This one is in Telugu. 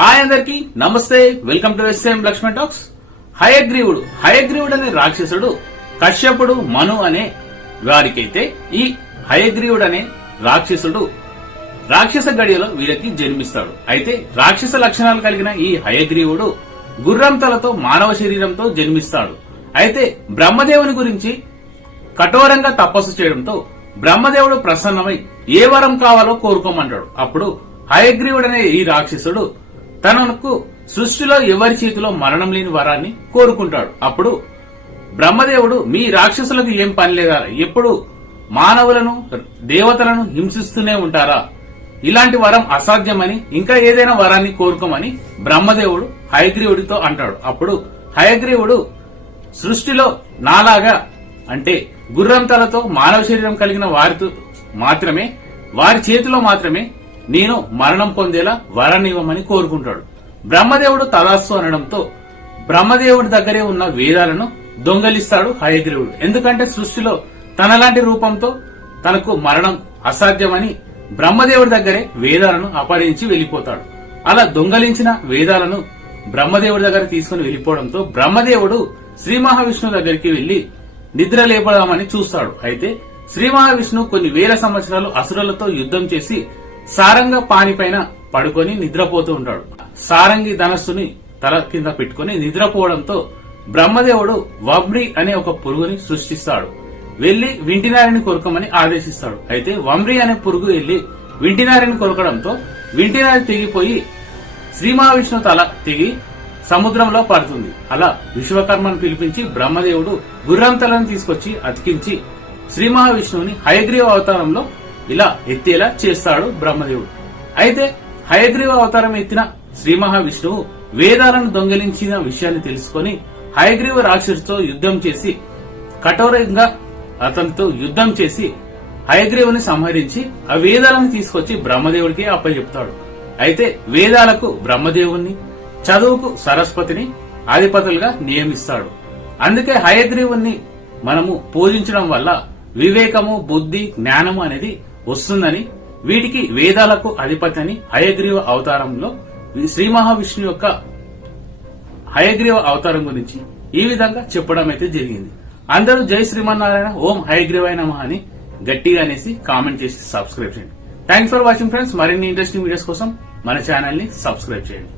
హాయ్ అందరికి నమస్తే, welcome to SM Lakshman talks. హయగ్రీవుడు అనే రాక్షసుడు కశ్యపుడు మను అనే వారికైతే ఈ హయగ్రీవుడు అనే రాక్షసుడు రాక్షస గడియలో వీరికి జన్మిస్తాడు. అయితే రాక్షస లక్షణాలు కలిగిన ఈ హయగ్రీవుడు గుర్రం తలతో మానవ శరీరంతో జన్మిస్తాడు. అయితే బ్రహ్మదేవుని గురించి కఠోరంగా తపస్సు చేయడంతో బ్రహ్మదేవుడు ప్రసన్నమై ఏ వరం కావాలో కోరుకోమంటాడు. అప్పుడు హయగ్రీవుడనే ఈ రాక్షసుడు తనకు సృష్టిలో ఎవరి చేతిలో మరణం లేని వరాన్ని కోరుకుంటాడు. అప్పుడు బ్రహ్మదేవుడు, మీ రాక్షసులకు ఏం పని లేదా, ఎప్పుడు మానవులను దేవతలను హింసిస్తూనే ఉంటారా, ఇలాంటి వరం అసాధ్యమని ఇంకా ఏదైనా వరాన్ని కోరుకోమని బ్రహ్మదేవుడు హయగ్రీవుడితో అంటాడు. అప్పుడు హయగ్రీవుడు, సృష్టిలో నాలాగా అంటే గుర్రం తలతో మానవ శరీరం కలిగిన వారితో మాత్రమే, వారి చేతిలో మాత్రమే నేను మరణం పొందేలా వరాన్ని ఇవ్వమని కోరుకుంటాడు. బ్రహ్మదేవుడు తదాస్తు అనడంతో బ్రహ్మదేవుడి దగ్గరే ఉన్న వేదాలను దొంగలిస్తాడు హయగ్రీవుడు. ఎందుకంటే సృష్టిలో తనలాంటి రూపంతో తనకు మరణం అసాధ్యమని బ్రహ్మదేవుడి దగ్గరే వేదాలను అపహరించి వెళ్లిపోతాడు. అలా దొంగలించిన వేదాలను బ్రహ్మదేవుడి దగ్గర తీసుకుని వెళ్లిపోవడంతో బ్రహ్మదేవుడు శ్రీ మహావిష్ణువు దగ్గరికి వెళ్లి నిద్ర లేపదామని చూస్తాడు. అయితే శ్రీ మహావిష్ణువు కొన్ని వేల సంవత్సరాలు అసురులతో యుద్ధం చేసి సారంగ పాని పైన పడుకొని నిద్రపోతూ ఉంటాడు. సారంగి ధనస్సుని తల కింద పెట్టుకుని నిద్రపోవడంతో బ్రహ్మదేవుడు వమ్రి అనే ఒక పురుగుని సృష్టిస్తాడు. వెళ్లి వింటినారిని కొరకమని ఆదేశిస్తాడు. అయితే వమ్రి అనే పురుగు వెళ్లి వింటినారిని కొరకడంతో వింటినారి తెగిపోయి శ్రీ మహావిష్ణువు తల తెగి సముద్రంలో పడుతుంది. అలా విశ్వకర్మను పిలిపించి బ్రహ్మదేవుడు గుర్రం తలను తీసుకొచ్చి అతికించి శ్రీ మహావిష్ణువుని హయగ్రీవ అవతారంలో ఇలా ఎత్తేలా చేస్తాడు బ్రహ్మదేవుడు. అయితే హయగ్రీవ అవతారం ఎత్తిన శ్రీ మహావిష్ణువు వేదాలను దొంగిలించిన విషయాన్ని తెలుసుకుని హయగ్రీవ రాక్షసుతో యుద్ధం చేసి కఠోరంగా అతనితో యుద్ధం చేసి హయగ్రీవుని సంహరించి ఆ వేదాలను తీసుకొచ్చి బ్రహ్మదేవుడికి అప్పచెప్తాడు. అయితే వేదాలకు బ్రహ్మదేవుణ్ణి, చదువుకు సరస్వతిని అధిపతులుగా నియమిస్తాడు. అందుకే హయగ్రీవుణ్ణి మనము పూజించడం వల్ల వివేకము, బుద్ధి, జ్ఞానము అనేది వస్తుందని, వీటికి వేదాలకు అధిపతి అని హయగ్రీవ అవతారంలో శ్రీ మహావిష్ణువు యొక్క హయగ్రీవ అవతారం గురించి ఈ విధంగా చెప్పడం అయితే జరిగింది. అందరూ జై శ్రీమన్నారాయణ, ఓం హయగ్రీవాయ నమః అని గట్టిగా అనేసి కామెంట్ చేసి సబ్స్క్రైబ్ చేయండి. Thanks for watching friends. మరిన్ని ఇంట్రెస్టింగ్ వీడియోస్ కోసం మన ఛానల్ ని సబ్స్క్రైబ్ చేయండి.